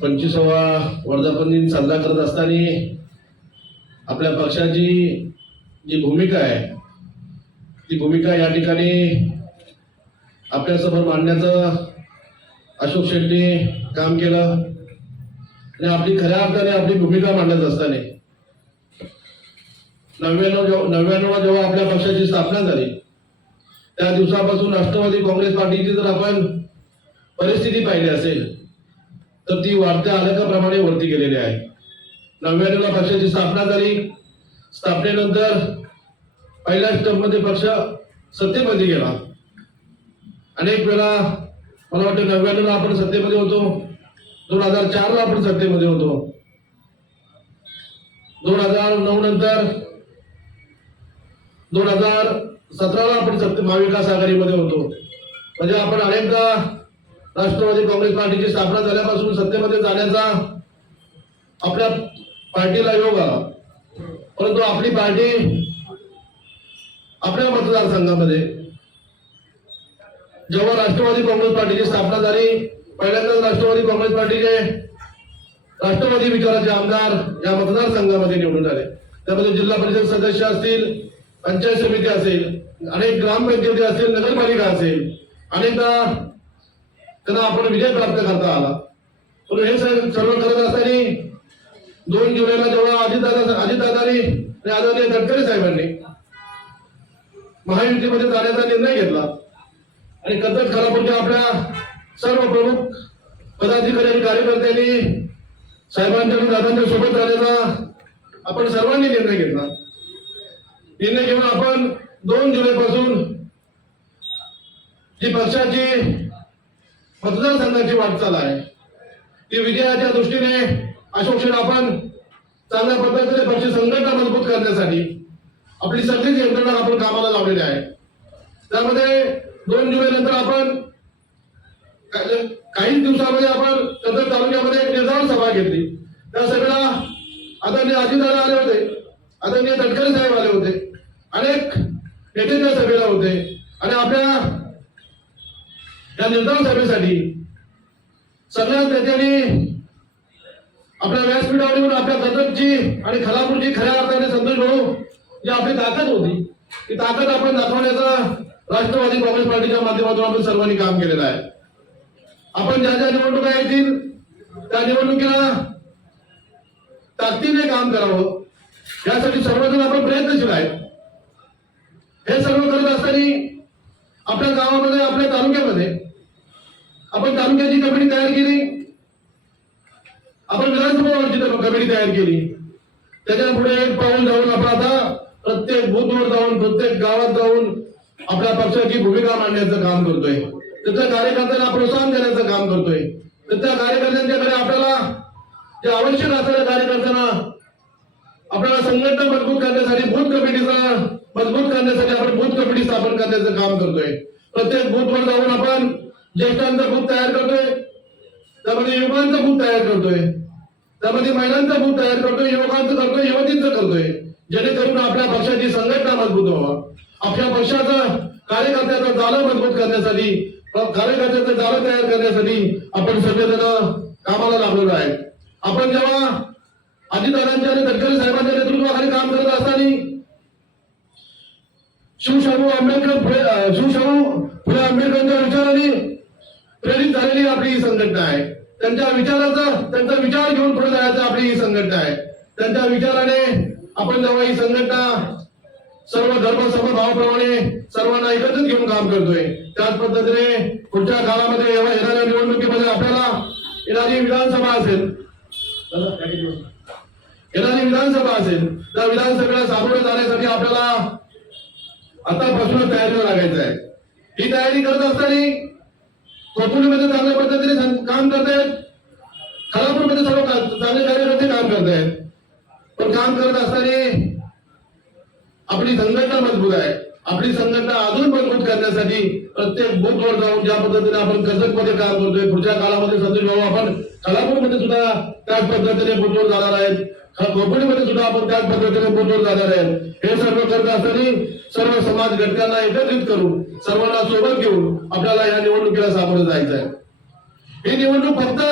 पंचवीसावा वर्धापन दिन साजरा करत असताना आपल्या पक्षाची जी भूमिका आहे ती भूमिका या ठिकाणी आपल्यासमोर मांडण्याचं अशोक शेट्टी काम केलं आणि आपली खऱ्या अर्थाने आपली भूमिका मांडत असताना नव्याण्णव जेव्हा नव्याण्णव जेव्हा आपल्या पक्षाची स्थापना झाली त्या दिवसापासून राष्ट्रवादी काँग्रेस पार्टीची जर आपण परिस्थिती पाहिली असेल तर ती वाढत्या आलेखाप्रमाणे वरती गेलेली आहे. नव्याण्णवला पक्षाची स्थापना झाली. स्थापनेनंतर पहिल्या स्टंपमध्ये पक्ष सत्तेमध्ये गेला. अनेक वेळा मला वाटतं नव्याण्णवला आपण सत्तेमध्ये होतो. दोन हजार चारला आपण सत्तेमध्ये होतो. दोन हजार नऊ नंतर दोन हजार सतराला आपण सत्ते महाविकास आघाडीमध्ये होतो. म्हणजे आपण अनेकदा राष्ट्रवादी काँग्रेस पार्टीची स्थापना झाल्यापासून सत्तेमध्ये जाण्याचा आपल्या पार्टीला योग आला. परंतु आपली पार्टी आपल्या मतदारसंघामध्ये जेव्हा राष्ट्रवादी काँग्रेस पार्टीची स्थापना झाली पहिल्यांदाच राष्ट्रवादी काँग्रेस पार्टीचे राष्ट्रवादी विचाराचे आमदार या मतदारसंघामध्ये निवडून आले. त्यामध्ये जिल्हा परिषद सदस्य असतील पंचायत समिती असेल अनेक ग्रामपंचायती असतील नगरपालिका असेल अनेकदा त्यांना आपण विजय प्राप्त करता आला. पण हे सर्व करत असताना दोन जुलैला जेव्हा अजितदादा अजितदादानी आणि आदरणीय गडकरी साहेबांनी महायुतीमध्ये जाण्याचा निर्णय घेतला. आणि कर्जत खालापूरच्या आपल्या सर्व प्रमुख पदाधिकारी आणि कार्यकर्त्यांनी साहेबांच्या आणि दादांच्या सोबत राहण्याचा आपण सर्वांनी निर्णय घेतला. निर्णय घेऊन आपण दोन जुलै पासून जी पक्षाची मतदारसंघाची वाटचाल आहे. ती विजयाच्या दृष्टीने अशोक आपण चांगल्या पद्धतीने पक्ष संघटना मजबूत करण्यासाठी आपली सगळीच यंत्रणा आपण कामाला लावलेली आहे. त्यामध्ये दोन जुलै नंतर आपण काही दिवसामध्ये आपण कदर तालुक्यामध्ये एक निर्धार सभा घेतली. त्या सगळ्या आदरणीय अजितदादा आले होते आदरणीय तटकरे साहेब आले होते अनेक नेते त्या सभेला होते. आणि आपल्या या निर्धार सभेसाठी सगळ्याच नेत्यांनी आपल्या व्यासपीठावर येऊन आपल्या कर्जतची आणि खलापूरची खऱ्या अर्थाने संतोष भाऊ जी आपली ताकद होती. ती ताकद आपण दाखवण्याचा राष्ट्रवादी काँग्रेस पार्टीच्या माध्यमातून आपण सर्वांनी काम केलेलं आहे. आपण ज्या ज्या निवडणुका येतील त्या निवडणुकीला ताकदीने काम करावं यासाठी सर्वजण आपण प्रयत्नशील आहेत. हे सर्व करत असताना आपल्या गावामध्ये आपल्या तालुक्यामध्ये आपण तालुक्याची कमिटी तयार केली. आपण विधानसभावरची कमिटी तयार केली. त्याच्या पुढे एक पाऊल जाऊन आपण आता प्रत्येक बूथवर जाऊन प्रत्येक गावात जाऊन आपल्या पक्षाची भूमिका मांडण्याचं काम करतोय. त्याच्या कार्यकर्त्यांना प्रोत्साहन देण्याचं काम करतोय. त्या कार्यकर्त्यांच्याकडे आपल्याला जे आवश्यक असणाऱ्या कार्यकर्त्यांना आपल्याला संघटना मजबूत करण्यासाठी बूथ कमिटीचा मजबूत करण्यासाठी आपण बूथ कमिटी स्थापन करण्याचं काम करतोय. प्रत्येक बूथवर जाऊन आपण ज्येष्ठांचा बूथ तयार करतोय. त्यामध्ये युवकांचा बूथ तयार करतोय. त्यामध्ये महिलांचा बूथ तयार करतोय युवकांचं करतोय युवतींचं करतोय. जेणेकरून आपल्या पक्षाची संघटना मजबूत व्हावा. आपल्या पक्षाचं कार्यकर्त्याचं जाळं मजबूत करण्यासाठी कार्यकर्त्याचं जाळं तयार करण्यासाठी आपण सगळेजण कामाला लागलेलो आहे. आपण जेव्हा अजितदादांच्या आणि गडकरी साहेबांच्या नेतृत्वाखाली काम करत असताना शिवशाहू आंबेडकर शिव अं, शिवशाहू फुले आंबेडकरांच्या विचाराने प्रेरित झालेली आपली ही संघटना आहे. त्यांच्या विचाराचा त्यांचा विचार घेऊन पुढे जायचं आपली ही संघटना आहे. त्यांच्या विचाराने आपण जेव्हा ही संघटना सर्व धर्म समभावाप्रमाणे सर्वांना एकत्रित घेऊन काम करतोय त्याच पद्धतीने पुढच्या काळामध्ये येणाऱ्या निवडणुकीमध्ये आपल्याला येणारी विधानसभा असेल. येणारी विधानसभा असेल त्या विधानसभेला सामोरे जाण्यासाठी आपल्याला आतापासूनच तयारीला लागायचं आहे. ही तयारी करत असताना कोथरूडमध्ये चांगल्या पद्धतीने काम करतायत. खालापूरमध्ये सर्व चांगले कार्यकर्ते काम करतायत. पण काम करत असताना आपली संघटना मजबूत आहे. आपली संघटना अजून मजबूत करण्यासाठी प्रत्येक बूथवर जाऊन ज्या पद्धतीने आपण मध्ये काम करतोय पुढच्या काळामध्ये संतोष भाऊ आपण खालापूरमध्ये सुद्धा त्याच पद्धतीने बूथवर जाणार आहेत. ख- सुद्धा आपण त्याच पद्धतीने बूथवर जाणार आहेत. हे सर्व करत असताना सर्व समाज घटकांना एकत्रित करून सर्वांना सोबत घेऊन आपल्याला या निवडणुकीला सामोरं जायचं आहे. ही निवडणूक फक्त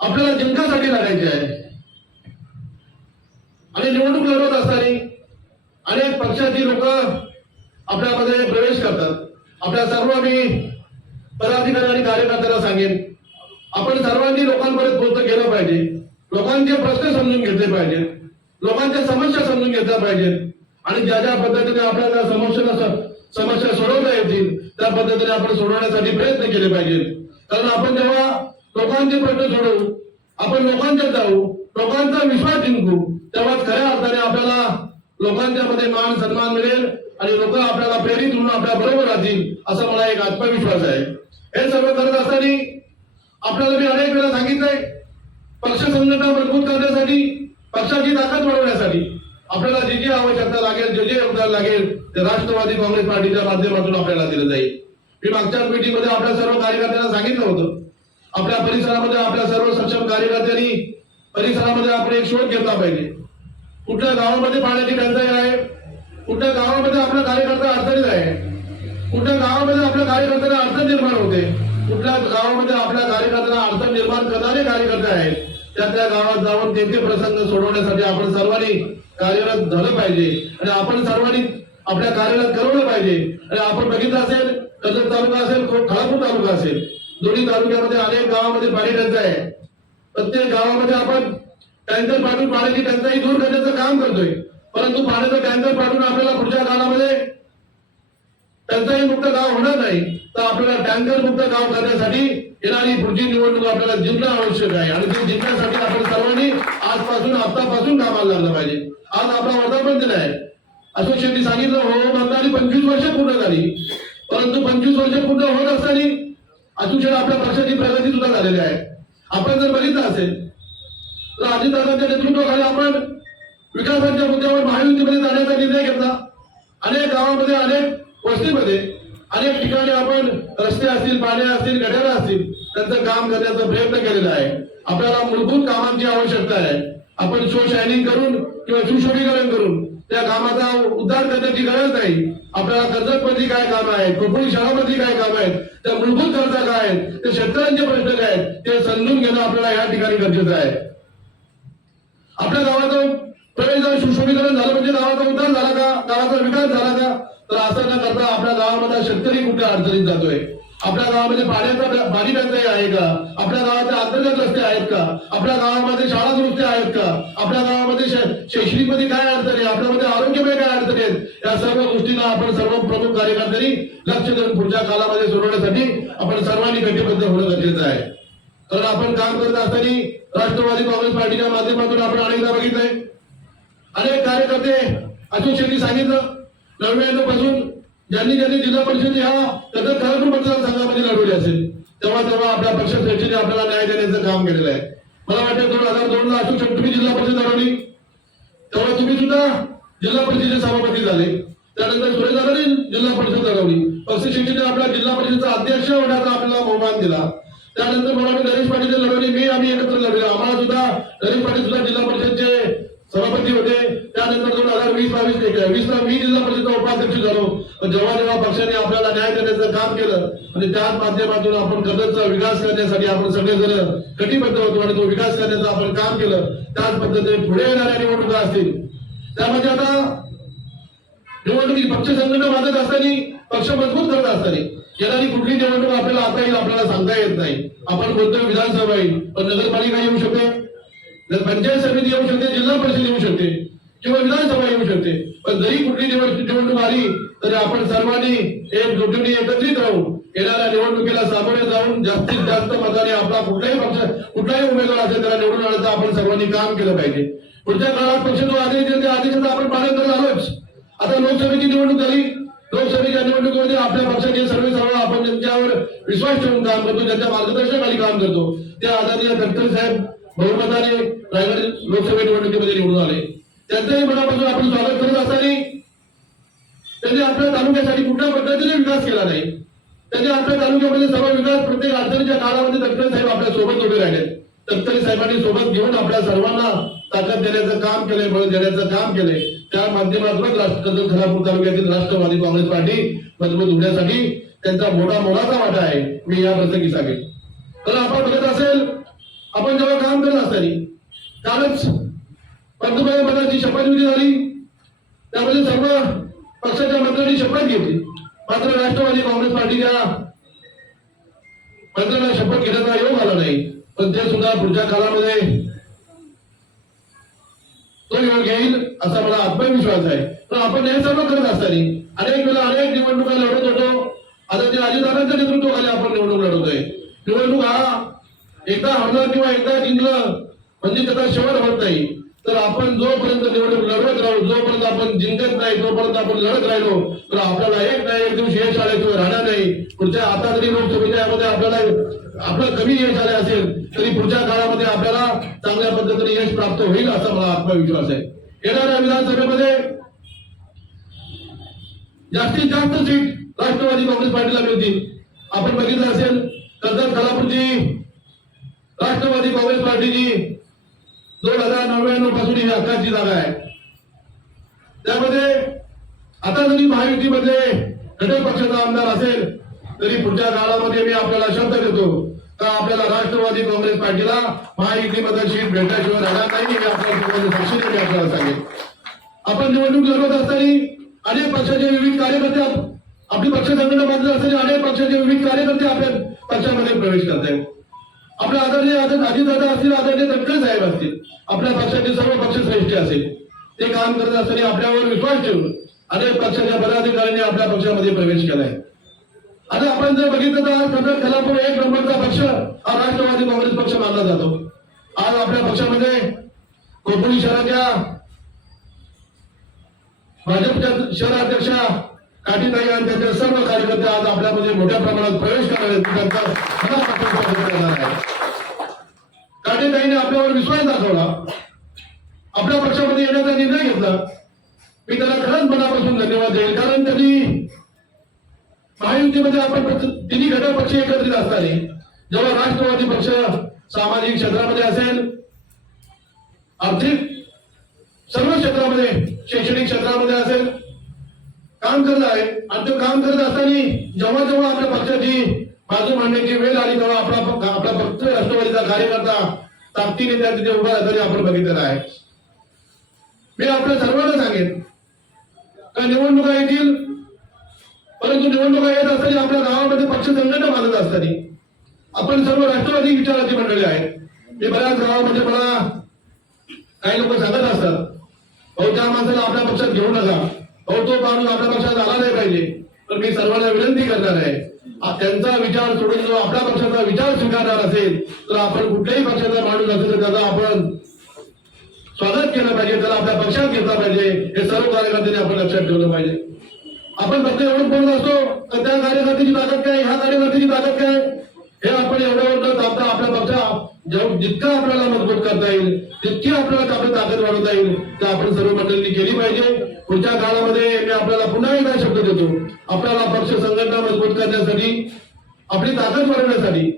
आपल्याला जिंकासाठी लढायचे आहे. आणि निवडणूक लढवत असताना अनेक पक्षाची लोक आपल्यामध्ये प्रवेश करतात. आपल्या सर्व मी पदाधिकारी आणि कार्यकर्त्यांना सांगेन आपण सर्वांनी लोकांपर्यंत पोहोच केलं पाहिजे. लोकांचे प्रश्न समजून घेतले पाहिजेत. लोकांच्या समस्या समजून घेतल्या पाहिजेत. आणि ज्या ज्या पद्धतीने आपल्याला त्या समस्यांना समस्या सोडवता येतील त्या पद्धतीने आपण सोडवण्यासाठी प्रयत्न केले पाहिजेत. कारण आपण जेव्हा लोकांचे प्रश्न सोडवू आपण लोकांच्या जाऊ लोकांचा विश्वास जिंकू तेव्हाच खऱ्या अर्थाने आपल्याला लोकांच्या मध्ये मान सन्मान मिळेल आणि लोक आपल्याला प्रेरित होऊन आपल्या बरोबर राहतील असा मला एक आत्मविश्वास आहे. हे सर्व करत असताना आपल्याला मी अनेक वेळा सांगितलंय पक्ष संघटना मजबूत करण्यासाठी पक्षाची ताकद वाढवण्यासाठी. आपल्याला जे जे आवश्यकता लागेल जे जे योगदान लागेल ते राष्ट्रवादी काँग्रेस पार्टीच्या माध्यमातून आपल्याला दिलं जाईल. मी मागच्या मीटिंगमध्ये आपल्या सर्व कार्यकर्त्यांना सांगितलं होतं. आपल्या परिसरामध्ये आपल्या सर्व सक्षम कार्यकर्त्यांनी परिसरामध्ये आपण एक शोध घेतला पाहिजे. कुठल्या गावामध्ये पाण्याची टंचाई आहे? कुठल्या गावामध्ये आपला कार्यकर्ता अडचणीत आहे? कुठल्या गावामध्ये आपल्या कार्यकर्त्यांना अडचण निर्माण होते? कुठल्या गावामध्ये आपल्या कार्यकर्त्यांना अडचण निर्माण करणारे कार्यकर्ते आहेत? त्या त्या गावात जाऊन ते ते प्रसंग सोडवण्यासाठी आपण सर्वांनी कार्यरत झालं पाहिजे. आणि आपण सर्वांनी आपल्या कार्यालयात करवलं पाहिजे. आणि आपण बघितलं असेल कर्जत तालुका असेल खळापूर तालुका असेल. दोन्ही तालुक्यामध्ये अनेक गावामध्ये पाणी टंचाई आहे. प्रत्येक गावामध्ये आपण टँकर पाठवून पाण्याची टंचाई दूर करण्याचं काम करतोय. परंतु पाण्याचं टँकर पाठवून आपल्याला पुढच्या काळामध्ये टंचाई मुक्त गाव होणार नाही तर आपल्याला टँकर मुक्त गाव करण्यासाठी येणारी पुढची निवडणूक आपल्याला जिंकणं आवश्यक आहे. आणि ती जिंकण्यासाठी आपण सर्वांनी आजपासून आतापासून कामाला लागलं पाहिजे. आज आपला वर्धापन दिन आहे. अशोक शेट्टी सांगितलं हो म्हणताना पंचवीस वर्ष पूर्ण झाली. परंतु पंचवीस वर्ष पूर्ण होत असताना अशोक शेट्टी आपल्या पक्षाची प्रगती सुद्धा झालेली आहे. आपण जर बघितलं असेल तर अजितदादांच्या नेतृत्वाखाली आपण विकासाच्या मुद्द्यावर महायुतीमध्ये जाण्याचा निर्णय घेतला. अनेक गावामध्ये अनेक वस्तीमध्ये अनेक ठिकाणी आपण रस्ते असतील पाणी असतील गटारे असतील त्यांचं काम करण्याचा प्रयत्न केलेला आहे. आपल्याला मूलभूत कामांची आवश्यकता आहे. आपण शो शायनिंग करून किंवा सुशोभीकरण करून त्या कामाचा उद्धार करण्याची गरज नाही. आपल्याला कर्जतमध्ये काय काम आहेत कोकणी शहरामध्ये काय काम आहेत त्या मूलभूत गरजा काय आहेत ते शेतकऱ्यांचे प्रश्न काय आहेत ते समजून घेणं आपल्याला या ठिकाणी गरजेचं आहे. आपल्या गावाचं प्रवेश सुशोभीकरण झालं म्हणजे गावाचा उद्धार झाला का? गावाचा विकास झाला का? तर असं न करता आपल्या गावामध्ये शेतकरी कुठे अडचणीत जातोय? आपल्या गावामध्ये पाण्याचा पाणी टंचाई आहे का? आपल्या गावाचे अंतर्गत रस्ते आहेत का? आपल्या गावामध्ये शाळा दुरुस्ती आहेत का? आपल्या गावामध्ये शै- शैक्षणिकमध्ये काय अडचणी आहे आपल्यामध्ये आरोग्यमय काय अडचणी आहेत? या सर्व गोष्टींना आपण सर्व प्रमुख कार्यकर्त्यांनी लक्ष देऊन पुढच्या कालामध्ये सोडवण्यासाठी आपण सर्वांनी कटिबद्ध होणं गरजेचं आहे. कारण आपण काम करत असताना राष्ट्रवादी काँग्रेस पार्टीच्या माध्यमातून आपण अनेकदा बघितलंय. अनेक कार्यकर्ते अशोक शेट्टी सांगितलं नव्याण्णवपासून ज्यांनी ज्यांनी जिल्हा परिषद ह्या त्याचं खळपूर मतदारसंघामध्ये लढवली असेल तेव्हा तेव्हा आपल्या पक्ष श्रेष्ठीने आपल्याला न्याय देण्याचं काम केलेलं आहे. मला वाटतं दोन हजार दोन ला अशोक शेट्टी तुम्ही जिल्हा परिषद लढवली. तेव्हा तुम्ही सुद्धा जिल्हा परिषदेचे सभापती झाले. त्यानंतर सुरेशदादांनी जिल्हा परिषद लढवली. पक्ष शेट्टीने आपल्या जिल्हा परिषदेचा अध्यक्ष होण्याचा आपल्याला बहुमान दिला. त्यानंतर मला वाटतं गणेश पाटील लढवली. मी आम्ही एकत्र लढले. आम्हाला सुद्धा गणेश पाटील सुद्धा जिल्हा परिषदचे सभापती होते. त्यानंतर दोन हजार वीस बावीस वीस ला मी जिल्हा परिषदचा उपाध्यक्ष झालो. पण जेव्हा जेव्हा पक्षाने आपल्याला न्याय देण्याचं काम केलं आणि त्याच माध्यमातून आपण कदरचा विकास करण्यासाठी आपण सगळेजण कटिबद्ध होतो आणि तो विकास करण्याचं आपण काम केलं त्याच पद्धतीने पुढे येणाऱ्या निवडणुका असतील. त्यामध्ये आता निवडणुकी पक्ष संघटना वाजत असताना पक्ष मजबूत करत असताना येणारी कुठली निवडणूक आपल्याला आता येईल आपल्याला सांगता येत नाही. आपण बोलतोय विधानसभा येईल पण नगरपालिका येऊ शकते. जर पंचायत समिती येऊ शकते जिल्हा परिषद येऊ शकते किंवा विधानसभा येऊ शकते. पण जरी कुठली निवडणूक आली तरी आपण सर्वांनी एकजुटीने एकत्रित राहून येणाऱ्या निवडणुकीला सामोरे जाऊन जास्तीत जास्त मताने आपला कुठलाही पक्ष कुठलाही उमेदवार असेल त्याला निवडून आणायचं आपण सर्वांनी काम केलं पाहिजे. पुढच्या काळात पक्ष जो आदेश देईल त्या आदेशाचा आपण पालन करत आलोच. आता लोकसभेची निवडणूक झाली. लोकसभेच्या निवडणुकीमध्ये आपल्या पक्षाचे सर्व सर्व आपण ज्यांच्यावर विश्वास ठेवून काम करतो ज्यांच्या मार्गदर्शनाखाली काम करतो त्या आदरणीय गडकरी साहेब बहुमताने रायगड लोकसभा निवडणुकीमध्ये निवडून आले. त्यांचंही मनापासून आपण स्वागत करत असताना त्यांनी आपल्या तालुक्यासाठी कुठल्या पद्धतीने विकास केला नाही. त्यांनी आपल्या तालुक्यामध्ये सर्व विकास प्रत्येक अडचणीच्या काळामध्ये तटकरे साहेब आपल्यासोबत उभे राहिले. तटकरे साहेबांनी सोबत घेऊन आपल्या सर्वांना ताकद देण्याचं काम केलंय बळ देण्याचं काम केलंय. त्या माध्यमातूनच राष्ट्र खरापूर तालुक्यातील राष्ट्रवादी काँग्रेस पार्टी मजबूत होण्यासाठी त्यांचा मोठा मोलाचा वाटा आहे. मी या प्रसंगी सांगेन. तर आपण बघत असेल आपण जेव्हा करत असताना कालच पंतप्रधान पदाची शपथविधी झाली. त्यामध्ये सर्व पक्षाच्या मंत्र्यांनी शपथ घेतली. मात्र राष्ट्रवादी काँग्रेस पार्टीच्या मंत्र्यांना शपथ घेण्याचा योग आला नाही. पण ते सुद्धा पुढच्या काळामध्ये तो निवड घेईल असा मला आत्मविश्वास आहे. तर आपण हे सर्व करत असताना अनेक वेळा अनेक निवडणुका लढत होतो. आता ते अजितदादांच्या नेतृत्वाखाली आपण निवडणूक लढवतोय निवडणूक हा एकदा हरलं किंवा एकदा जिंकलं म्हणजे त्याचा शेवट होत नाही. तर आपण जोपर्यंत निवडणूक लढवत राहू जोपर्यंत आपण जिंकत नाही तोपर्यंत आपण लढत राहिलो तर आपल्याला एक नाही एक दिवशी हे शाळेशिवाय राहणार नाही. पुढच्या आता तरी लोकसभेच्या यामध्ये आपल्याला आपलं कमी यश आले असेल तरी पुढच्या काळामध्ये आपल्याला चांगल्या पद्धतीने यश प्राप्त होईल असा मला आत्मविश्वास आहे. येणाऱ्या विधानसभेमध्ये जास्तीत जास्त सीट राष्ट्रवादी काँग्रेस पार्टीला मिळतील. आपण बघितलं असेल कर्जत खालापूरची राष्ट्रवादी काँग्रेस पार्टीची दोन हजार नव्याण्णवपासून ही हक्काची जागा आहे. त्यामध्ये आता जरी महायुतीमध्ये घटक पक्षाचा आमदार असेल तरी पुढच्या काळामध्ये मी आपल्याला शब्द देतो तर आपल्याला राष्ट्रवादी काँग्रेस पार्टीला महायुतीमध्ये सीट भेटल्याशिवाय राहणार नाही मी आपल्याला साक्षीने आपल्याला आपण निवडणूक लढवत असताना अनेक पक्षाचे विविध कार्यकर्ते आपली पक्ष संघटना बांधत असताना अनेक पक्षाचे विविध कार्यकर्ते आपल्या पक्षामध्ये प्रवेश करतायत. आपल्या आदरणीय आदर अजितदादा असतील आदरणीय तटकरे साहेब असतील आपल्या पक्षाचे सर्व पक्ष श्रेष्ठ असेल. ते काम करत असताना आपल्यावर विश्वास ठेवून अनेक पक्षाच्या पदाधिकाऱ्यांनी आपल्या पक्षामध्ये प्रवेश केलाय. आता आपण जर बघितलं तर सगळं खलापूर एक राष्ट्रवादी काँग्रेस पक्ष मानला जातो. आज आपल्या पक्षामध्ये कोकणी शहराच्या भाजपच्या शहराध्यक्षा काटीताई आणि त्यांच्या सर्व कार्यकर्ते आज आपल्यामध्ये मोठ्या प्रमाणात प्रवेश करावे आहेत. त्यांचा मनापासून आपल्यावर विश्वास दाखवला. आपल्या पक्षामध्ये येण्याचा निर्णय घेतला. मी त्याला खरंच मनापासून धन्यवाद देईल. कारण त्यांनी महायुतीमध्ये आपण तिन्ही घटक पक्ष एकत्रित असताना जेव्हा राष्ट्रवादी पक्ष सामाजिक क्षेत्रामध्ये असेल आर्थिक सर्व क्षेत्रामध्ये शैक्षणिक क्षेत्रामध्ये असेल काम करत आहे. आणि ते काम करत असताना जेव्हा जेव्हा आपल्या पक्षाची बाजू मांडण्याची वेळ आली तेव्हा आपला आपला पक्ष राष्ट्रवादीचा कार्यकर्ता ताकदीने त्या तिथे उभा राहताना आपण बघितलेला आहे. मी आपल्या सर्वांना सांगेन का निवडणुका येतील? परंतु निवडणुका येत असताना आपल्या गावामध्ये पक्ष संघटना बांधत असताना आपण सर्व राष्ट्रवादी विचाराची मंडळी आहेत. मी बऱ्याच गावामध्ये मला काही लोक सांगत असतात. भाऊ त्या माणसाला आपल्या पक्षात घेऊ नका. भाऊ तो माणूस आपल्या पक्षात आला नाही पाहिजे. पण मी सर्वांना विनंती करणार आहे त्यांचा विचार सोडून जो आपल्या पक्षाचा विचार स्वीकारणार असेल तर आपण कुठल्याही पक्षाचा माणूस असेल तर त्याचा आपण स्वागत केलं पाहिजे त्याला आपल्या पक्षात घेतला पाहिजे. हे सर्व कार्यकर्त्यांनी आपण लक्षात ठेवलं पाहिजे. आपण फक्त एवढं बोलत असतो तर त्या कार्यकर्त्याची ताकद काय? ह्या कार्यकर्त्याची ताकद काय? आपण एवढ्यावर न थांबता आपल्या पक्षा जेव्हा जितकं आपल्याला मजबूत करता येईल तितकी आपल्याला आपली ताकद वाढवता येईल ते आपण सर्व मंडळींनी केली पाहिजे. पुढच्या काळामध्ये मी आपल्याला पुन्हा एकदा शब्द देतो. आपल्याला पक्ष संघटना मजबूत करण्यासाठी आपली ताकद वाढवण्यासाठी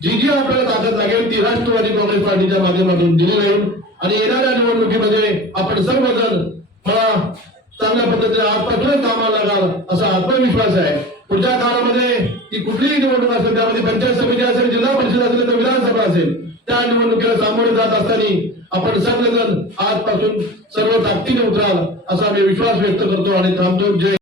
जी जी आपल्याला ताकद लागेल ती राष्ट्रवादी काँग्रेस पार्टीच्या माध्यमातून दिली जाईल. आणि येणाऱ्या निवडणुकीमध्ये आपण सर्वजण मला चांगल्या पद्धतीने आजपासूनच कामाला लागाल असा आत्मविश्वास आहे. पुढच्या काळामध्ये ती कुठलीही निवडणूक असेल त्यामध्ये पंचायत समिती असेल जिल्हा परिषद असेल तर विधानसभा असेल त्या निवडणुकीला सामोरे जात असताना आपण सगळेजण आजपासून सर्व ताकदीने उतराल असा मी विश्वास व्यक्त करतो आणि थांबतो. जय